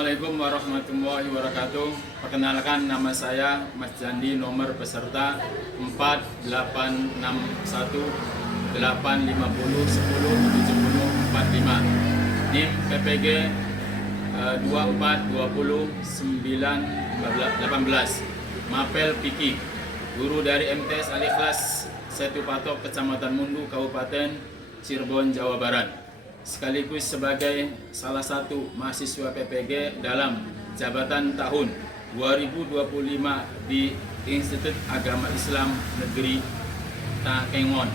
Assalamualaikum warahmatullahi wabarakatuh. Perkenalkan, nama saya Mas Jandi, nomor peserta 488180107045. NIM PPG 2420-918. Mapel Piki. Guru dari MTS Al-Ikhlas Setu Patok, Kecamatan Mundu, Kabupaten Cirebon, Jawa Barat. Sekaligus sebagai salah satu mahasiswa PPG dalam jabatan tahun 2025 di Institut Agama Islam Negeri Takengon.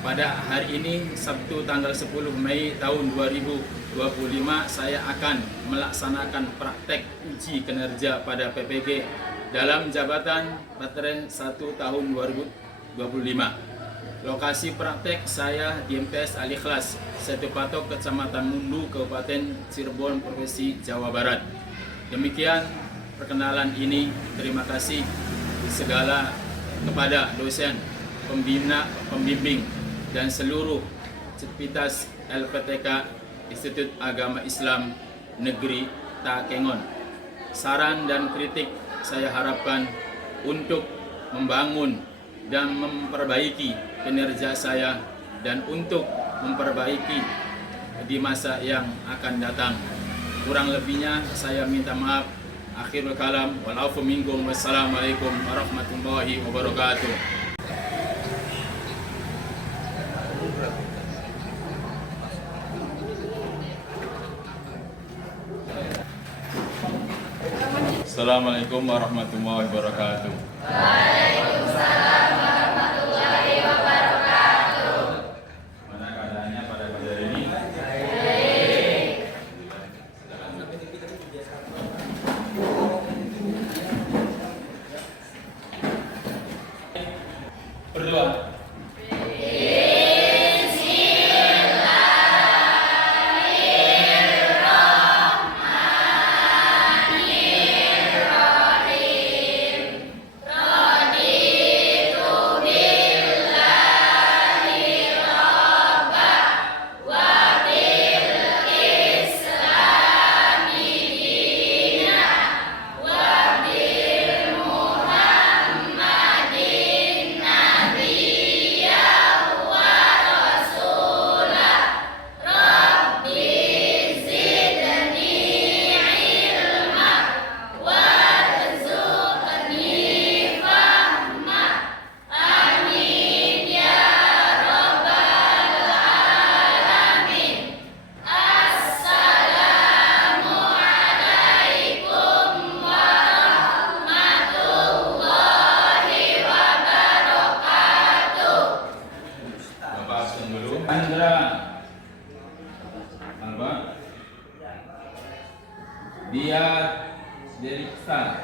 Pada hari ini, Sabtu tanggal 10 Mei tahun 2025, saya akan melaksanakan praktek uji kinerja pada PPG dalam jabatan Veteran 1 tahun 2025. Lokasi praktek saya di MTS Al-Ikhlas Setu Patok, Kecamatan Mundu, Kabupaten Cirebon, Provinsi Jawa Barat. Demikian perkenalan ini. Terima kasih segala kepada dosen, pembina, pembimbing, dan seluruh Civitas LPTK Institut Agama Islam Negeri Takengon. Saran dan kritik saya harapkan untuk membangun dan memperbaiki kinerja saya dan untuk memperbaiki di masa yang akan datang. Kurang lebihnya saya minta maaf. Akhirul kalam, wal afu minkum, wassalamualaikum warahmatullahi wabarakatuh. Assalamualaikum warahmatullahi wabarakatuh. Waalaikumsalam warahmatullahi wabarakatuh. Mana keadaannya pada hari ini? Baik. Berdoa. Andra Alba Dia Deriksa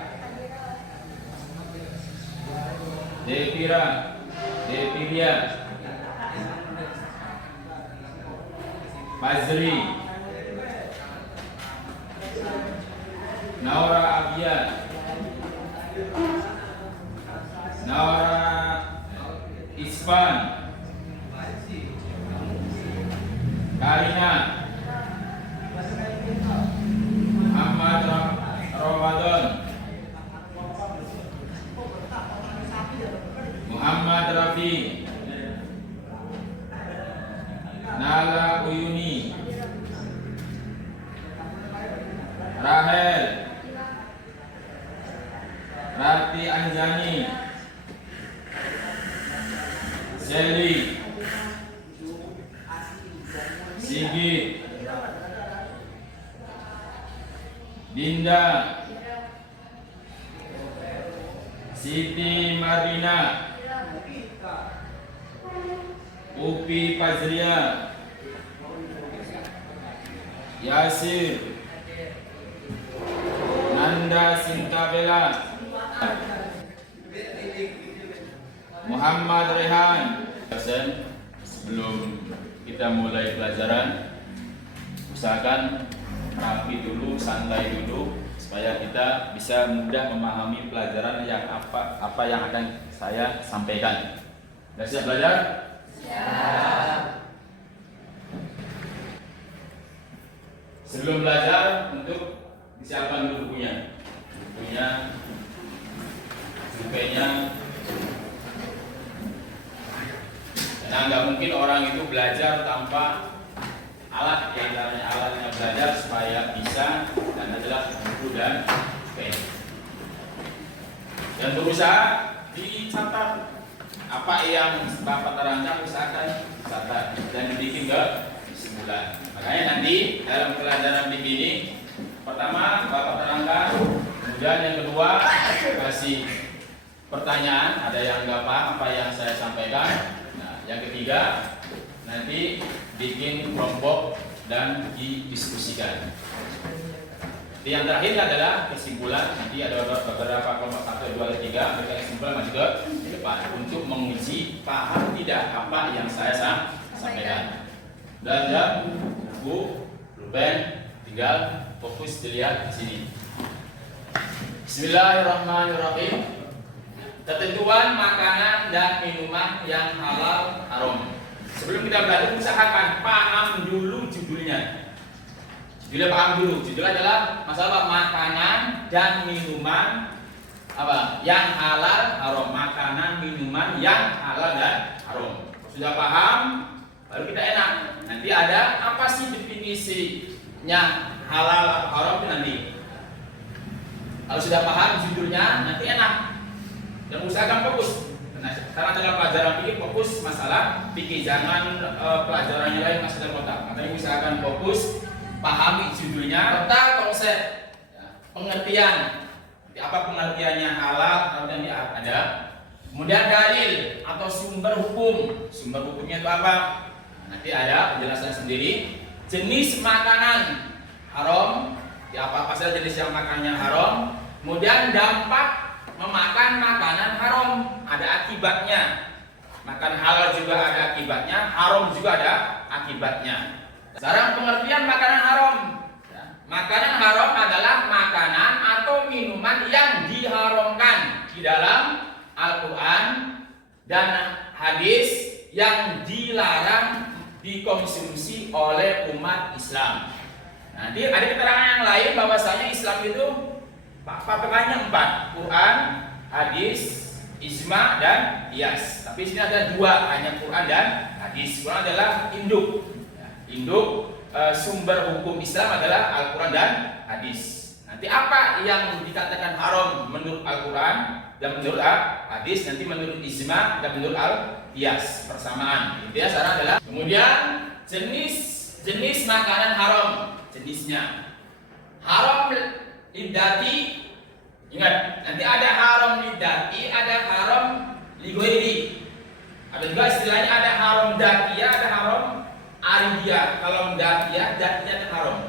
Devira Deviria Fazri Naura Abia Naura Ispan Karina Ahmad Ramadan Muhammad Rafi Nala Uyuni Rahel Rati Anjani Shelly Sigit Dinda Siti Marina Upi Fazria Yasir Nanda Sintabela Muhammad Rehan. Sebelum kita mulai pelajaran, usahakan rapi dulu, santai dulu, supaya kita bisa mudah memahami pelajaran yang apa yang akan saya sampaikan. Sudah siap belajar? Siap. Sebelum belajar, untuk Siapkan dulu bukunya. Bukunya. Karena nggak mungkin orang itu belajar tanpa alat, yang namanya alatnya belajar supaya bisa, dan adalah buku dan pen. Dan berusaha dicatat apa yang Bapak terangkan, usahakan catat dan dibikin ke kesimpulan. Makanya nanti dalam pelajaran di sini, pertama Bapak terangkan, kemudian yang kedua kasih pertanyaan, ada yang nggak paham apa yang saya sampaikan. Nah, yang ketiga nanti bikin kelompok dan didiskusikan. Yang terakhir adalah kesimpulan. Nanti ada beberapa kelompok 1, 2, 3 mereka kesimpulan masuk ke depan untuk menguji paham tidak apa yang saya sampaikan. Dan buku, pulpen, tinggal fokus dilihat di sini. Bismillahirrahmanirrahim. Ketentuan makanan dan minuman yang halal haram. Sebelum kita belajar, usahakan paham dulu judulnya. Judulnya paham dulu. Judulnya adalah masalah makanan dan minuman apa? Yang halal haram. Makanan minuman yang halal dan haram. Sudah paham? Baru kita enak. Nanti ada apa sih definisinya halal atau haram itu nanti. Kalau sudah paham judulnya, nanti enak. Dan usahakan fokus. Karena dalam pelajaran fikih fokus masalah fikih, jangan pelajarannya lain masuk dalam otak. Makanya usahakan fokus, pahami judulnya, tentang konsep, ya, pengertian. Apa pengertiannya halal atau tidak ada. Kemudian dalil atau sumber hukum. Sumber hukumnya itu apa? Nanti ada penjelasan sendiri. Jenis makanan haram, ya apa saja jenis yang makannya haram. Kemudian dampak memakan makanan haram, ada akibatnya. Makan halal juga ada akibatnya, haram juga ada akibatnya. Sekarang pengertian makanan haram. Makanan haram adalah makanan atau minuman yang diharamkan di dalam Al-Quran dan hadis, yang dilarang dikonsumsi oleh umat Islam. Nanti ada keterangan yang lain bahwasanya Islam itu patokannya 4, Quran, hadis, ijma, dan qiyas. Tapi sini ada 2, hanya Quran dan hadis. Quran adalah induk. Induk sumber hukum Islam adalah Al-Quran dan hadis. Nanti apa yang dikatakan haram menurut Al-Quran dan menurut hadis, nanti menurut ijma dan menurut al-qiyas, persamaan. Intinya sekarang adalah kemudian jenis makanan haram, jenisnya. Haram lidati, ingat, nanti ada haram lidati, ada haram lighairi. Ada juga istilahnya ada haram datiyah, ada haram aridiyah. Kalau datiyah, datiyah haram.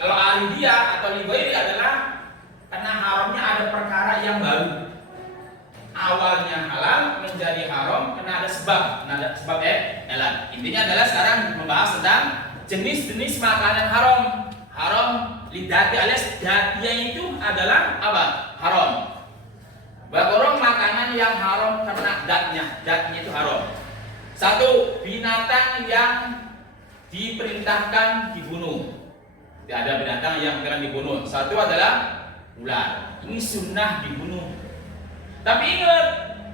Kalau aridiyah atau lighairi adalah karena haramnya ada perkara yang baru. Awalnya halal menjadi haram karena ada sebab, elan. Intinya adalah sekarang membahas tentang jenis-jenis makanan haram. Haram lidati alias datiyah itu adalah apa? Haram. Bakorong makanan yang haram karena datnya itu haram. 1, binatang yang diperintahkan dibunuh. Tidak ada binatang yang akan dibunuh. 1 adalah ular. Ini sunnah dibunuh. Tapi ingat,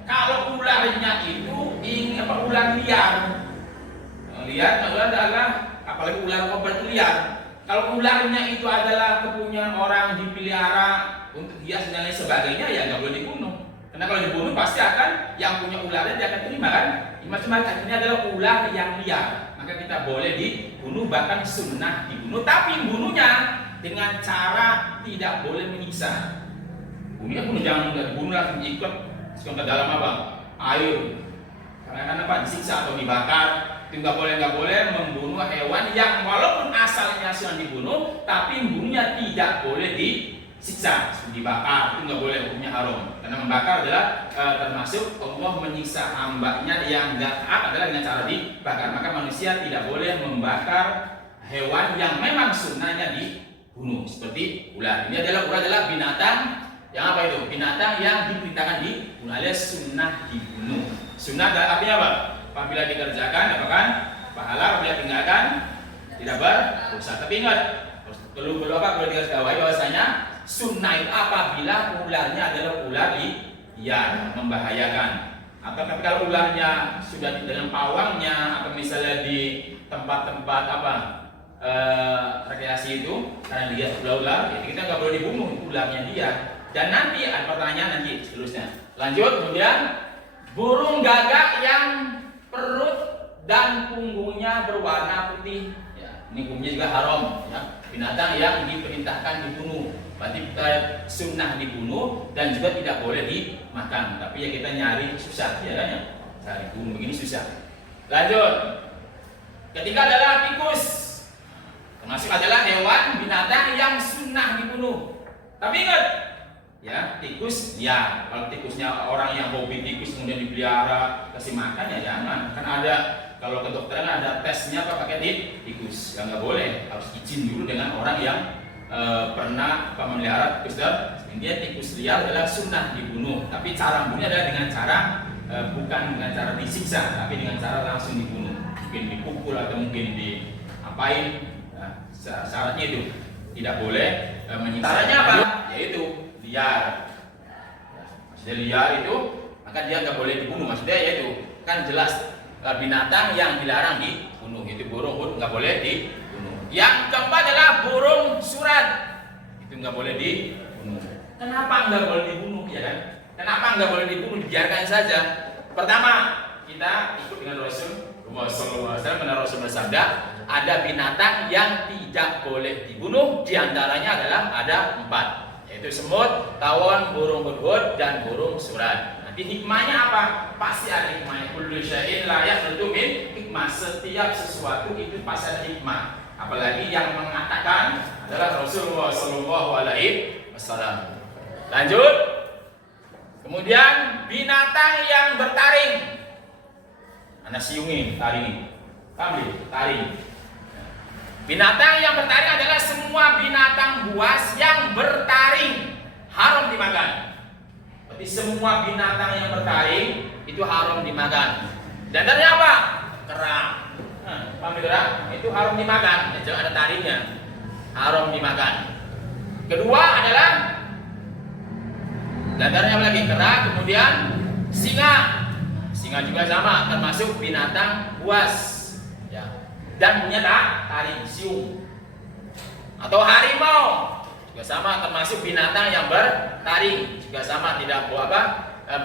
kalau ularnya itu ular liar. Liar adalah apalagi ular kobra itu liar. Kalau ularnya itu adalah kepunyaan orang, dipelihara untuk hias dan lain sebagainya, ya nggak boleh dibunuh. Karena kalau dibunuh pasti akan yang punya ularnya dia akan terima kan. Macam-macam. Ini adalah ular yang liar, maka kita boleh dibunuh, bahkan sunnah dibunuh. Tapi bunuhnya dengan cara tidak boleh menyiksa. Bunuhnya jangan dibunuh langsung ikut ke dalam apa? Air. Karena apa? Disiksa atau dibakar. Itu nggak boleh membunuh hewan yang walaupun asalnya sudah dibunuh, tapi bunuhnya tidak boleh disiksa, dibakar. Itu nggak boleh, hukumnya haram. Karena membakar adalah termasuk Allah menyiksa hambanya yang nggak taat adalah dengan cara dibakar. Maka manusia tidak boleh membakar hewan yang memang sunnahnya dibunuh, seperti ular. Ini adalah binatang yang apa itu? Binatang yang diperintahkan dibunuh alias sunnah dibunuh. Sunnah artinya apa? Apabila dikerjakan dapatkan pahala, apabila tinggalkan tidak berdosa. Tapi ingat, Perlu digarisbawahi bahwasanya sunnah itu apabila ularnya adalah ular liar membahayakan. Atau kalau ularnya sudah dengan pawangnya atau misalnya di tempat-tempat rekreasi itu karena dia ular, jadi kita nggak boleh dibunuh ularnya dia. Dan nanti ada pertanyaan nanti seterusnya. Lanjut, kemudian burung gagak yang perut dan punggungnya berwarna putih. Ya, ini hukumnya juga haram. Ya. Binatang yang diperintahkan dibunuh, berarti sunnah dibunuh dan juga tidak boleh dimakan. Tapi ya kita nyari susah, ya kan ya? Cari bunuh begini susah. Lanjut, ketiga adalah tikus, termasuk adalah hewan binatang yang sunnah dibunuh. Tapi ingat, ya tikus, ya kalau tikusnya orang yang hobi tikus kemudian dipelihara kasih makan ya jangan. Kan ada kalau kedokteran ada tesnya pakai tikus, ya nggak boleh, harus izin dulu dengan orang yang pernah memelihara tikus. Dia tikus liar adalah sunnah dibunuh, tapi cara membunuhnya adalah dengan cara bukan dengan cara disiksa, tapi dengan cara langsung dibunuh, mungkin dipukul atau mungkin diapain. Nah, syaratnya itu tidak boleh menyiksa. Caranya apa? Yaitu liar. Maksudnya liar itu maka dia nggak boleh dibunuh. Maksudnya yaitu kan jelas binatang yang dilarang dibunuh, itu burung nggak boleh dibunuh. Yang keempat adalah burung surat, itu nggak boleh dibunuh. Kenapa nggak boleh dibunuh ya kan? Kenapa nggak boleh dibunuh? Dibiarkan saja. Pertama, kita ikut dengan Rasulullah SAW. Rasul bersabda, ada binatang yang tidak boleh dibunuh. Diantaranya adalah ada 4, yaitu semut, tawon, burung hudhud, dan burung surat. Nanti hikmahnya apa? Pasti ada hikmahnya. Kullu syai'in la yakhlu min hikmah. Setiap sesuatu itu pasti ada hikmah. Apalagi yang mengatakan adalah Rasulullah SAW. Lanjut. Kemudian binatang yang bertaring. Anak siungi, taring. Ambil, taring. Binatang yang bertaring adalah semua binatang buas yang bertaring, haram dimakan. Berarti semua binatang yang bertaring itu haram dimakan. Dan dari apa? Kera. Paham kera? Itu haram dimakan. Jadi ada taringnya. Haram dimakan. Kedua adalah dandarnya apa lagi? Kera, kemudian singa. Singa juga sama, termasuk binatang buas. Ya. Dan punya taring, siung. Atau harimau juga sama, termasuk binatang yang bertaring. Juga sama, tidak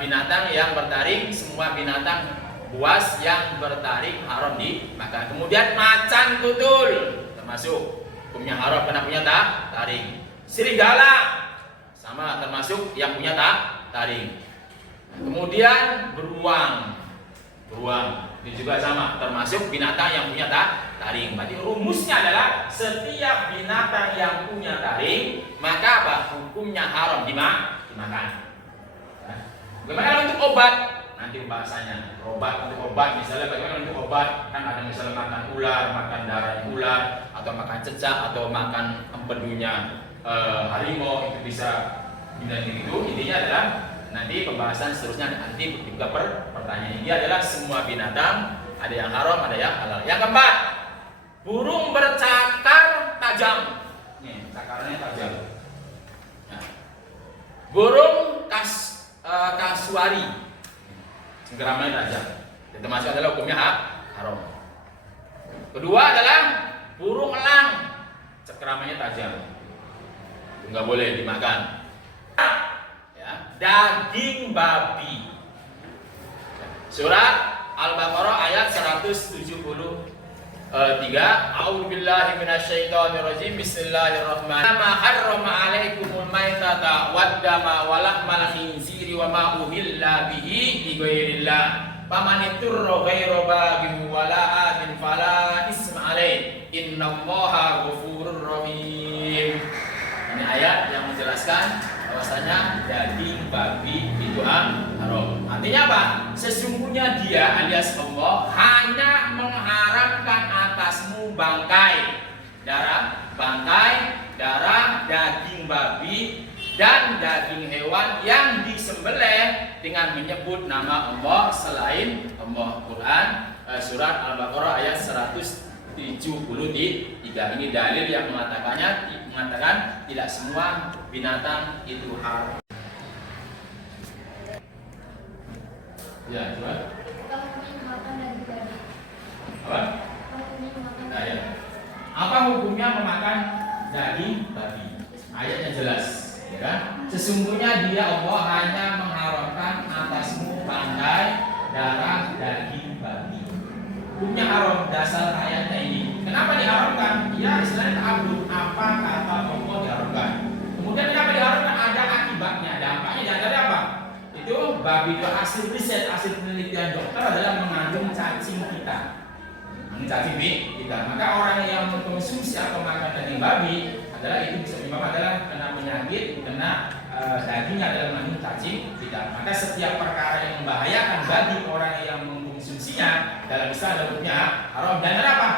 binatang yang bertaring, semua binatang buas yang bertaring haram dimakan. Kemudian macan tutul termasuk hukumnya haram karena punya taring. Serigala sama, termasuk yang punya taring. Kemudian beruang itu juga sama, termasuk binatang yang punya taring. Berarti rumusnya adalah setiap binatang yang punya taring maka hukumnya haram dimakan. Bagaimana untuk obat? Nanti bahasanya. Untuk obat misalnya bagaimana untuk obat? Kan ada misalnya makan ular, makan darah ular, atau makan cecak, atau makan empedunya harimau, itu bisa dan itu. Intinya adalah nanti pembahasan seterusnya nanti juga pertanyaan ini adalah semua binatang ada yang haram, ada yang halal. Yang keempat, burung bercakar tajam. Nih, cakarnya tajam. Nah, burung kasuari, cengkeramannya tajam. Dan termasuk adalah hukumnya haram. Kedua adalah burung elang, cengkeramannya tajam. Itu nggak boleh dimakan. Daging babi. Surat Al-Baqarah ayat 173. A'udzubillahi minasyaitonirrajim. Bismillahirrahmanirrahim. Ma harrama 'alaikumul maitata wad-dama wa lahmal khinziri wa ma uhilla bihi li ghairillah. Faman iturra ghaira baghin wala adin fala isma 'alaihi. Innallaha ghafurur rahim. Ini ayat yang menjelaskan bahwasanya daging babi itu haram. Artinya apa? Sesungguhnya dia alias Allah hanya mengharamkan atasmu darah, daging babi dan daging hewan yang disembelih dengan menyebut nama Allah selain Allah. Quran surat Al-Baqarah ayat 173. 73. Ini dalil yang mengatakan tidak semua binatang itu haram. Ya, coba. Apa? Nah, ya. Apa hukumnya memakan daging babi? Ayatnya jelas, ya kan? Sesungguhnya dia Allah hanya mengharamkan atasmu bangkai darah daging babi. Hukumnya haram dasar ayatnya ini. Kenapa diharamkan? Ya istilahnya ta'abbud, apa kata Allah diharamkan. Kemudian kenapa diharamkan? Ada akibatnya, dampaknya dari apa? Itu babi itu hasil riset, hasil penelitian dokter adalah mengandung cacing kita. Cacing kita. Maka orang yang mengkonsumsi atau makan daging babi adalah itu bisa menyebabkan adalah kena penyakit, kena dagingnya adalah mengandung cacing kita. Maka setiap perkara yang membahayakan bagi orang yang mengkonsumsinya dalam Islam ada hukumnya haram. Dan apa?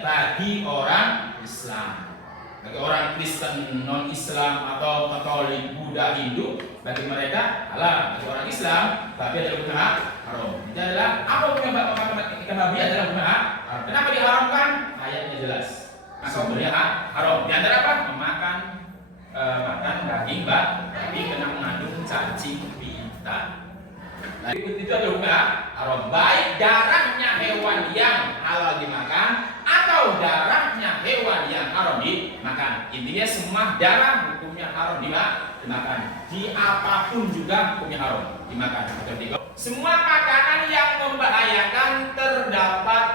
Bagi orang Islam, bagi orang Kristen, non Islam atau Katolik, Buddha, Hindu, bagi mereka halal. Bagi orang Islam, babi adalah hukumnya haram. Ini adalah apa hukumnya ikan babi adalah hukumnya haram. Kenapa diharamkan? Ayatnya jelas. Maka hukumnya haram. Di antara apa? Makan daging babi kena mengandung cacing pita. Nah, itu adalah hukumnya haram. Baik darahnya hewan yang halal dimakan atau darahnya hewan yang haram dimakan. Intinya semua darah hukumnya haram dimakan. Di apapun juga hukumnya haram dimakan. Semua makanan yang membahayakan terdapat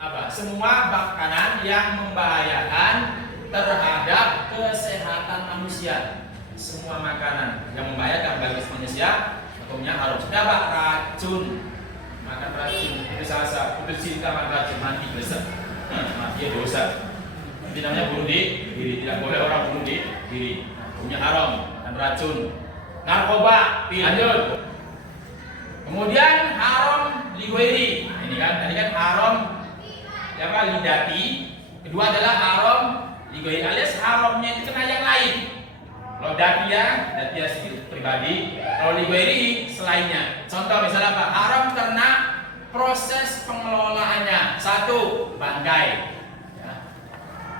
apa? Semua makanan yang membahayakan terhadap kesehatan manusia. Semua makanan yang membahayakan bagi manusia hukumnya haram. Apa? Racun. Makan racun, putus asa, putus cinta, makan racun, mati besar. Mati dosa. Ini namanya bunuh diri. Tidak boleh orang bunuh diri. Hukumnya haram. Dan racun. Narkoba, lanjut. Kemudian haram ligweri. Ini kan tadi kan haram apa lidati. Kedua adalah haram ligweri alias haramnya itu kena yang lain. Kalau datia sendiri pribadi, kalau ligweri selainnya. Contoh misalnya apa? Haram karena proses pengelolaannya. Satu, bangkai.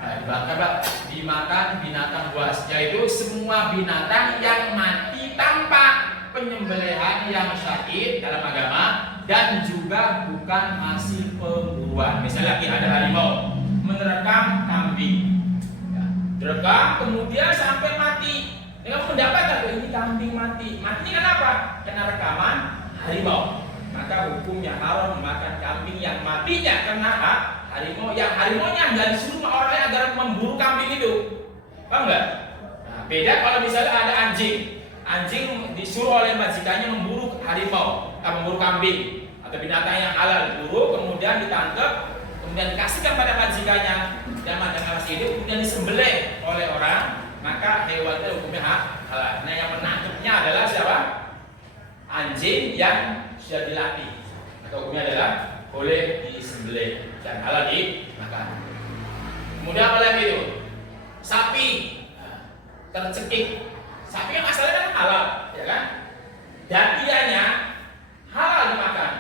Nah, dimakan binatang buas, yaitu semua binatang yang mati tanpa penyembelihan yang syar'i dalam agama dan juga bukan hasil pemburuan. Misalnya ada harimau menerkam kambing, direkam kemudian sampai mati. Dengan pendapat ini kambing mati. Matinya kenapa? Karena rekaman harimau. Maka hukumnya haram memakan kambing yang matinya karena harimau. Yang harimaunya dari disuruh orang agar memburu kambing itu. Paham nggak? Nah, beda kalau misalnya ada anjing. Anjing disuruh oleh majikannya memburu harimau, memburu kambing atau binatang yang halal, diburu kemudian ditangkap, kemudian dikasihkan pada majikannya dan majikan masih hidup, kemudian disembelih oleh orang, maka hewan itu hukumnya halal. Nah, yang menangkapnya adalah siapa? Anjing yang sudah dilatih. Maka hukumnya adalah boleh disembelih dan halal dimakan. Kemudian apa lagi itu? Sapi tercekik. Sapi yang asalnya kan halal, ya kan? Dagingnya halal dimakan.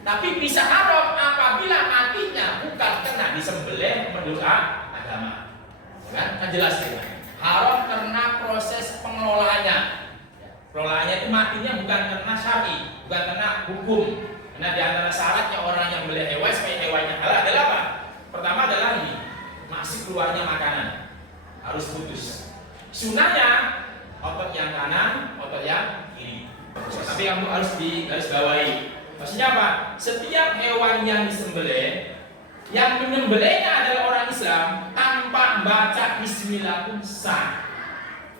Tapi bisa haram apabila matinya bukan karena disembelih menurut agama. Ya kan? Kan jelas ya. Haram karena proses pengelolaannya. Pengelolaannya itu matinya bukan karena syar'i, bukan karena hukum. Karena di antara syaratnya orang yang beli hewan supaya hewannya halal adalah apa? Pertama adalah ini, masih keluarnya makanan harus putus. Sunnahnya otot yang kanan, otot yang kiri. Tapi kamu harus digarisbawahi. Maksudnya apa? Setiap hewan yang disembelih, yang menyembelihnya adalah orang Islam tanpa membaca Bismillah pun sah.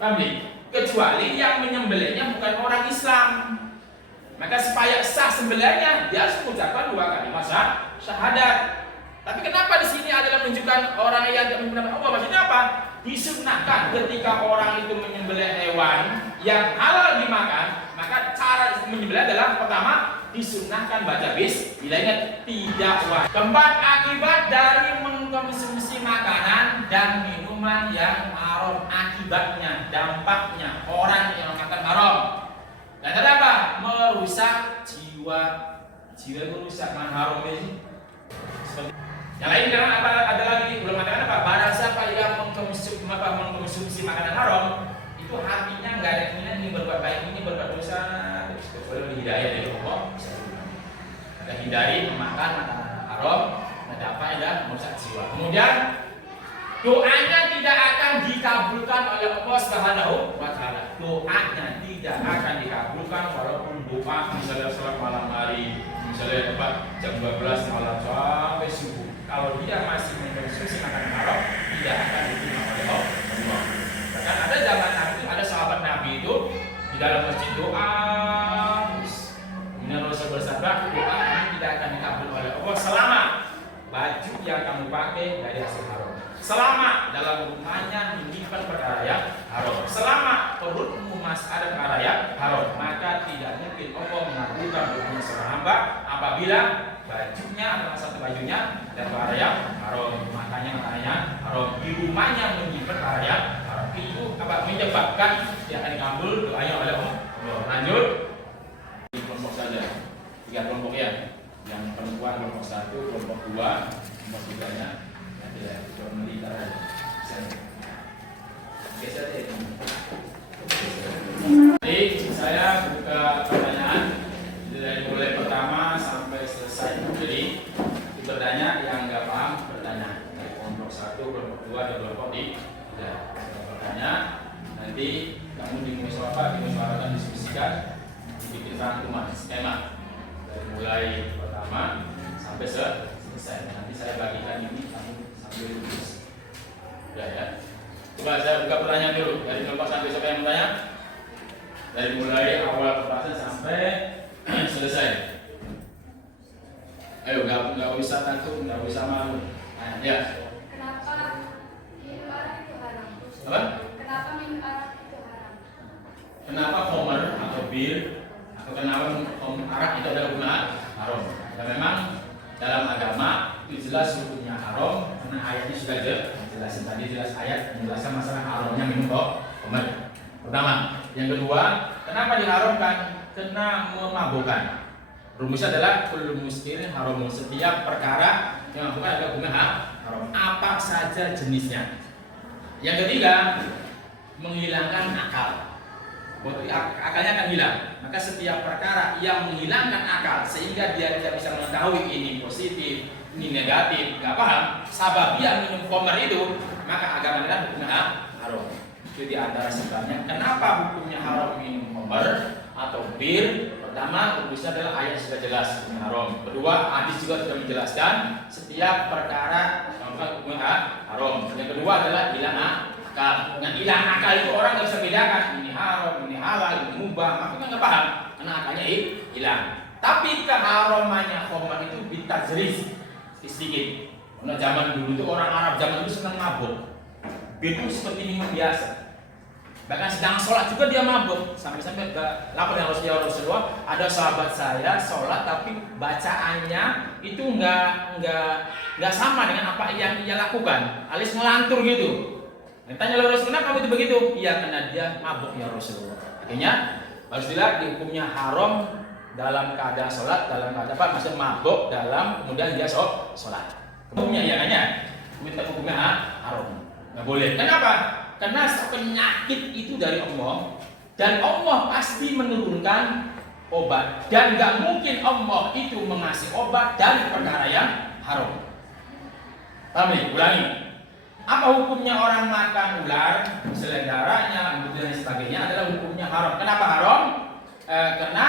Paham? Kecuali yang menyembelihnya bukan orang Islam. Maka supaya sah sembelihnya, dia harus mengucapkan 2 kalimat syahadat. Tapi kenapa di sini adalah menunjukkan orang yang tidak menggunakan Allah? Maksudnya apa? Disunnahkan ketika orang itu menyembelih hewan yang halal dimakan, maka cara menyembelih adalah pertama disunnahkan baca bismillah, ingat tidak wajib. Keempat, akibat dari mengkonsumsi makanan dan minuman yang haram, akibatnya, dampaknya orang yang makan haram. Dan apa? Merusak jiwa. Jiwa itu rusak, man haram ini. Yang lain karena apa? Ada lagi belum mengatakan apa? Barang siapa yang mengkonsumsi makanan haram, itu hatinya nggak ada keinginan ini berbuat baik, ini berbuat dosa, kecuali hidayah dari Allah. Ada hindari memakan makanan haram, ada apa ya? Merusak jiwa. Kemudian doanya tidak akan dikabulkan oleh Allah Subhanahu wa taala. Doanya tidak akan dikabulkan walaupun doa misalnya salat malam hari, misalnya jam 12 malam sampai subuh. Kalau dia masih mengkonsumsi makanan haram, tidak akan diterima oleh Allah. Bahkan ada zaman Nabi itu, ada sahabat Nabi itu di dalam masjid doa. Kemudian Rasul bersabda, doa ini tidak akan dikabul oleh Allah selama baju yang kamu pakai dari hasil haram, selama dalam rumahnya menyimpan perkara yang haram, selama perutmu masih ada perkara yang haram, maka tidak mungkin Allah mengabulkan doanya seorang hamba apabila bajunya atau satu bajunya dan perkara yang haram. Makanya haram di rumahnya menyimpan perkara yang haram itu apa menyebabkan dia akan dikabul doanya oleh Allah. Lanjut di kelompok saja, 3 kelompok ya. Yang perempuan kelompok 1, kelompok 2, kelompok 3-nya nanti ya, cuma melingkar aja. Geser aja. Jadi saya buka pertanyaan dari mulai pertama sampai selesai. Jadi bertanya yang nggak paham bertanya. Dari kelompok 1, kelompok 2, dan kelompok 3. Bertanya nanti kamu dimusyawarahkan, diskusikan, dibikin rangkuman skema dari mulai pertama sampai selesai. Nanti saya bagikan ini kamu sambil tulis. Ya. Coba saya buka pertanyaan dulu dari kelompok sampai siapa yang bertanya? Dari mulai awal pembahasan sampai selesai. Ayo, nggak usah takut, nggak usah malu. Nah, ya. Kenapa minum arak itu haram? Apa? Kenapa minum arak itu haram? Kenapa khamr atau bir atau kenapa arak itu adalah guna haram? Dan memang dalam agama itu jelas hukumnya haram karena ayatnya sudah jelas. Tadi jelas ayat menjelaskan masalah haramnya minum khamr. Pertama, yang kedua, kenapa diharamkan? Karena memabukkan. Rumusnya adalah kullu muskirin haramun, setiap perkara yang memabukkan adalah hukumnya haram. Apa saja jenisnya. Yang ketiga, menghilangkan akal. Akalnya akan hilang. Maka setiap perkara yang menghilangkan akal sehingga dia tidak bisa mengetahui ini positif, ini negatif, nggak paham, sababiyah minum khamr itu, maka agama kita hukumnya haram. Itu di antara sebabnya kenapa hukumnya haram minum khamr atau bir. Pertama, rumusnya adalah ayat sudah jelas hukumnya haram. Kedua, hadis juga sudah menjelaskan setiap perkara yang hukumnya haram. Yang kedua adalah hilang akal. Dengan hilang akal itu orang nggak bisa bedakan ini haram, ini halal, ini mubah, makanya nggak paham karena akalnya hilang. Tapi keharamannya khamr itu bitajriz sedikit. Karena zaman dulu itu orang Arab zaman dulu senang mabuk. Bir itu seperti minum biasa. Bahkan sedang sholat juga dia mabuk. Sampai-sampai lapor yang Rasulullah, ada sahabat saya sholat tapi bacaannya itu nggak sama dengan apa yang ia lakukan, alias ngelantur gitu. Tanya Rasulullah, kamu itu begitu? Iya, karena dia mabuk ya Rasulullah. Akhirnya harus dilihat hukumnya haram dalam keadaan sholat, dalam keadaan apa? Maksudnya mabuk dalam kemudian dia sholat. Hukumnya ya kayaknya, hukumnya haram. Nggak boleh. Kenapa? Karena penyakit itu dari Allah dan Allah pasti menurunkan obat dan nggak mungkin Allah itu mengasih obat dari perkara yang haram. Paham nih? Ulangi. Apa hukumnya orang makan ular, selendaranya, dan sebagainya adalah hukumnya haram. Kenapa haram? Karena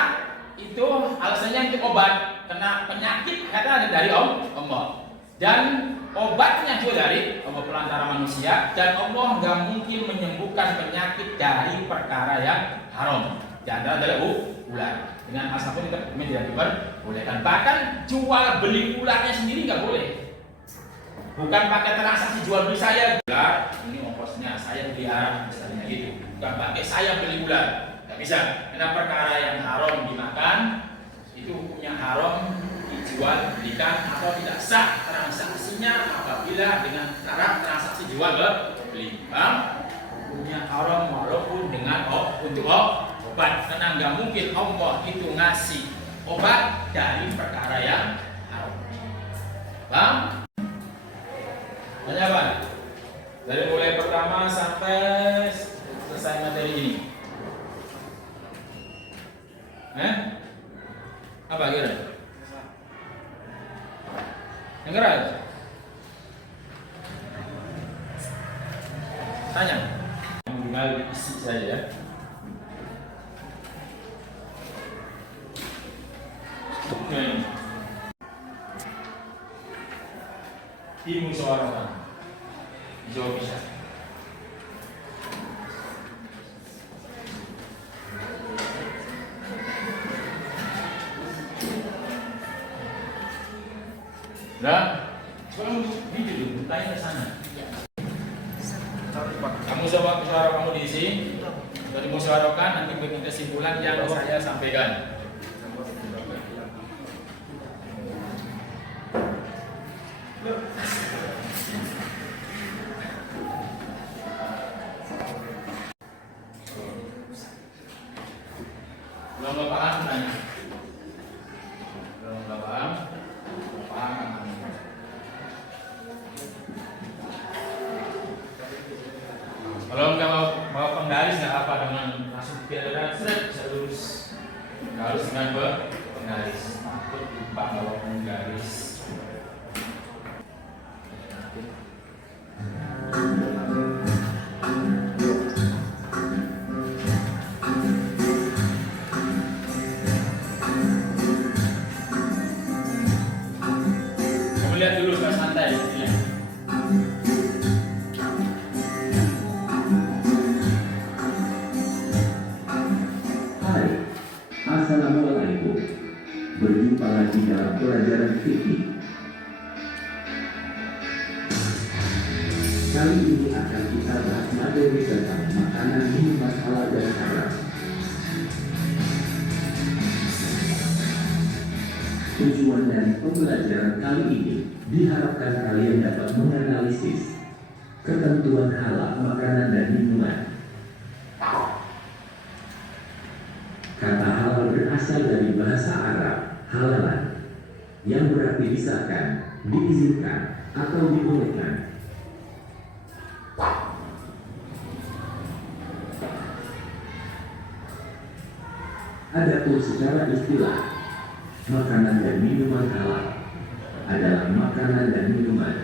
itu alasannya itu obat. Karena penyakit kata dari Allah dan obatnya juga dari Allah pelantara manusia dan Allah nggak mungkin menyembuhkan penyakit dari perkara yang haram. Di antara adalah ular. Dengan asal pun tidak diperbolehkan. Bahkan jual beli ularnya sendiri nggak boleh. Bukan pakai transaksi jual beli saya ular, ini ongkosnya saya beli haram misalnya gitu. Bukan pakai saya beli ular, nggak bisa. Karena perkara yang haram dimakan itu hukumnya haram dijual belikan atau tidak sah transaksinya apabila dengan cara transaksi jual beli. Hukumnya haram walaupun dengan untuk obat karena nggak mungkin Allah itu ngasih obat dari perkara yang haram. Paham? Tanya apa? Dari mulai pertama sampai selesai materi ini. Apa kira? Yang keras? Tanya. Tinggal isi saja. Dimusyawarahkan. Dijawab bisa. Nah, kalau video dulu, tanya ke sana. Kamu coba musyawarah kamu diisi, sudah dimusyawarahkan, nanti bikin kesimpulan yang saya sampaikan. Belum paham tanya. Belum paham, paham. Kalau nggak mau penggaris nggak apa dengan langsung biar bisa lurus. Nggak harus dengan penggaris. Takut lupa bawa penggaris. Kamu lihat dulu ke santai. Ya. Assalamualaikum. Berjumpa lagi dalam pelajaran fikih. Kali ini akan kita bahas materi tentang makanan minuman halal dan haram. Tujuan dari pembelajaran kali ini diharapkan kalian dapat menganalisis ketentuan halal makanan dan minuman. Kata halal berasal dari bahasa Arab halalan, yang berarti disahkan, diizinkan, atau dibolehkan. Adapun secara istilah, makanan dan minuman halal adalah makanan dan minuman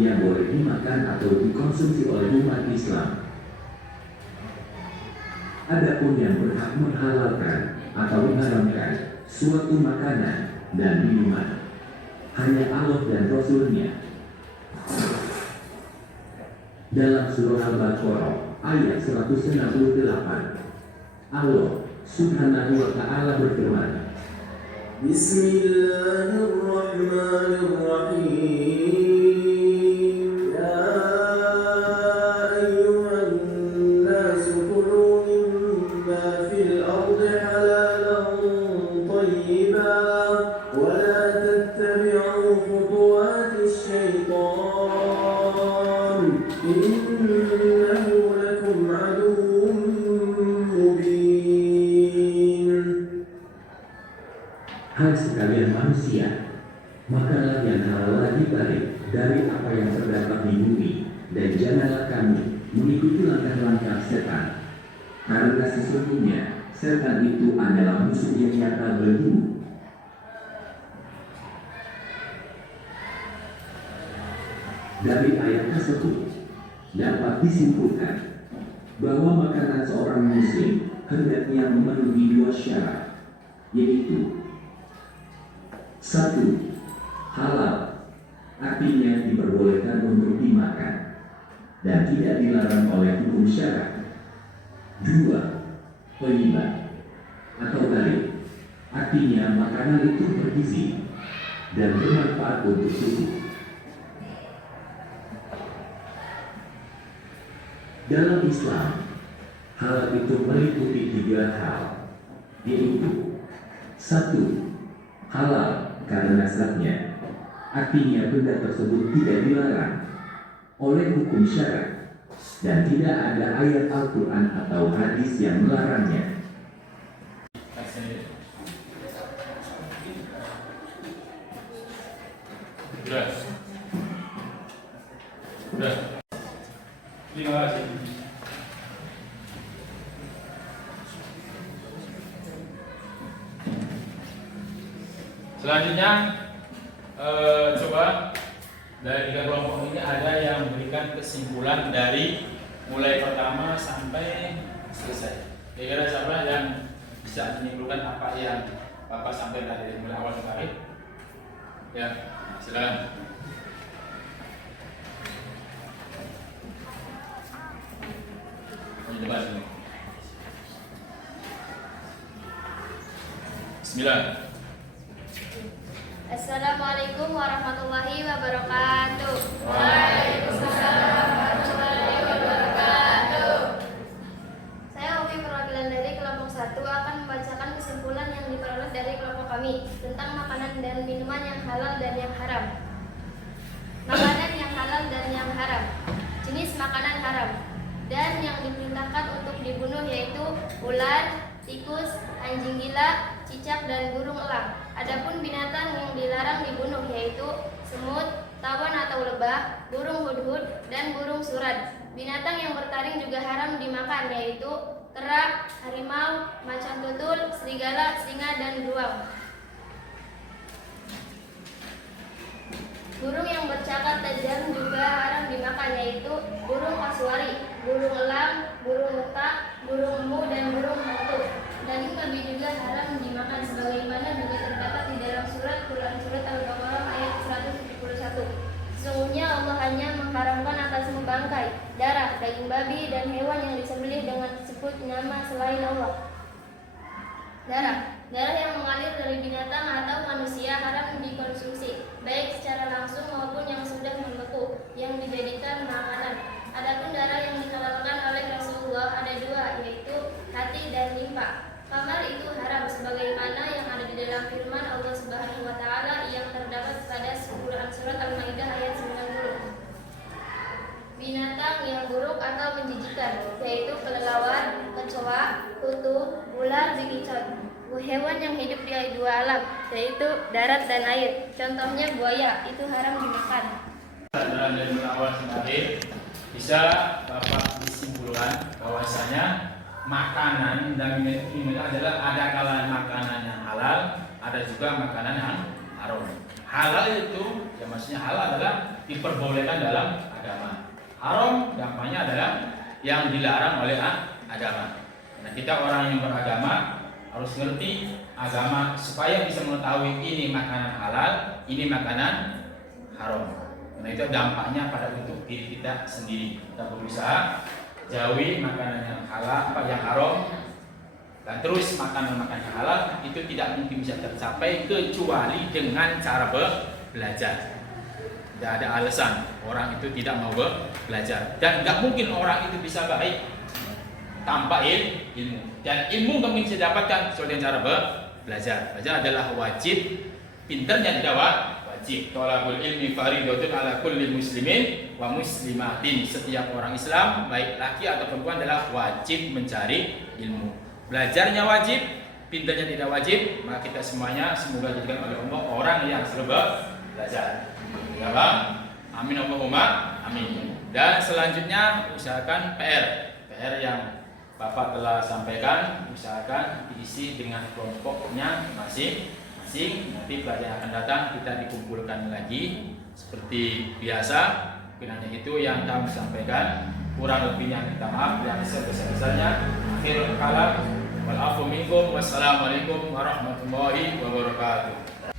yang boleh dimakan atau dikonsumsi oleh umat Islam. Adapun yang berhak menghalalkan atau mengharamkan suatu makanan dan minuman hanya Allah dan Rasul-Nya. Dalam surah Al-Baqarah ayat 168, Allah Subhanahu wa ta'ala berfirman, Bismillahirrahmanirrahim. Hai sekalian manusia, makanlah yang halal lagi baik dari apa yang terdapat di bumi, dan janganlah kamu mengikuti langkah-langkah setan, karena sesungguhnya setan itu adalah musuh yang nyata bagimu. Dari ayat tersebut dapat disimpulkan bahwa makanan seorang muslim hendaknya memenuhi dua syarat, yaitu 1. Halal, artinya diperbolehkan untuk dimakan dan tidak dilarang oleh hukum syara. 2. Thayyiban, atau balik, artinya makanan itu bergizi dan bermanfaat untuk tubuh. Dalam Islam, halal itu meliputi 3 hal, yaitu 1. Halal karena zatnya, artinya benda tersebut tidak dilarang oleh hukum syara dan tidak ada ayat Al-Quran atau hadis yang melarangnya. Sudah. Terima kasih. Selanjutnya coba dari tiga kelompok ini ada yang memberikan kesimpulan dari mulai pertama sampai selesai. Kira-kira siapa yang bisa menyimpulkan apa yang Bapak sampaikan dari mulai awal sampai akhir? Ya, silakan. Coba sini. Bismillah. Assalamualaikum warahmatullahi wabarakatuh. Waalaikumsalam warahmatullahi wabarakatuh. Saya Umi, perwakilan dari kelompok 1 akan membacakan kesimpulan yang diperoleh dari kelompok kami tentang makanan dan minuman yang halal dan yang haram. Makanan yang halal dan yang haram. Jenis makanan haram dan yang diperintahkan untuk dibunuh yaitu ular, tikus, anjing gila, cicak, dan burung elang. Adapun binatang yang dilarang dibunuh yaitu semut, tawon atau lebah, burung hudhud, dan burung surat. Binatang yang bertaring juga haram dimakan yaitu kera, harimau, macan tutul, serigala, singa, dan beruang. Burung yang bercakap tajam juga haram dimakan yaitu burung kasuari, burung elang, burung unta, burung emu, dan burung hantu. Daging babi juga haram dimakan sebagaimana juga terdapat di dalam Quran surat Al-Baqarah ayat 171. Sesungguhnya Allah hanya mengharamkan atasmu bangkai, darah, daging babi, dan hewan yang disembelih dengan disebut nama selain Allah. Darah yang mengalir dari binatang atau manusia haram dikonsumsi, baik secara langsung maupun yang sudah membeku, yang dijadikan makanan. Adapun darah yang dihalalkan oleh Rasulullah ada dua, yaitu hati dan limpa. Kamar itu haram sebagaimana yang ada di dalam firman Allah Subhanahu wa taala yang terdapat pada Quran surat Al-Maidah ayat 90. Binatang yang buruk atau menjijikan yaitu kelelawar, kecoa, kutu, ular, bekicot. Hewan yang hidup di dua alam yaitu darat dan air. Contohnya buaya itu haram dimakan. Dari awal sampai akhir bisa Bapak disimpulkan bahwasanya makanan dan minuman adalah ada kalangan makanan yang halal, ada juga makanan yang haram. Halal itu, ya maksudnya halal adalah diperbolehkan dalam agama. Haram dampaknya adalah yang dilarang oleh agama. Nah, kita orang yang beragama harus ngerti agama supaya bisa mengetahui ini makanan halal, ini makanan haram. Nah, itu dampaknya pada untuk diri kita sendiri. Kita berusaha jauhi makanan yang halal, yang haram, dan terus makanan-makanan yang halal itu tidak mungkin bisa tercapai kecuali dengan cara belajar. Tidak ada alasan orang itu tidak mau belajar, dan nggak mungkin orang itu bisa baik tanpa ilmu. Dan ilmu nggak mungkin bisa dapatkan kecuali dengan cara belajar. Belajar adalah wajib, pinternya tidak wajib. Thalabul ilmi fardhatun ala kulli muslimin wa muslimatin. Setiap orang Islam, baik laki atau perempuan, adalah wajib mencari ilmu. Belajarnya wajib, pintarnya tidak wajib. Maka kita semuanya semoga dijadikan oleh Allah orang yang selalu belajar. Ya Bang? Amin Allahumma amin. Dan selanjutnya usahakan PR yang Bapak telah sampaikan, usahakan diisi dengan kelompoknya masing-masing. Nanti pelajaran akan datang kita dikumpulkan lagi seperti biasa. Hanya itu yang kami sampaikan. Kurang lebihnya minta maaf, yang sebesar-besarnya. Akhirul kalam wal afu minkum. Wassalamualaikum warahmatullahi wabarakatuh.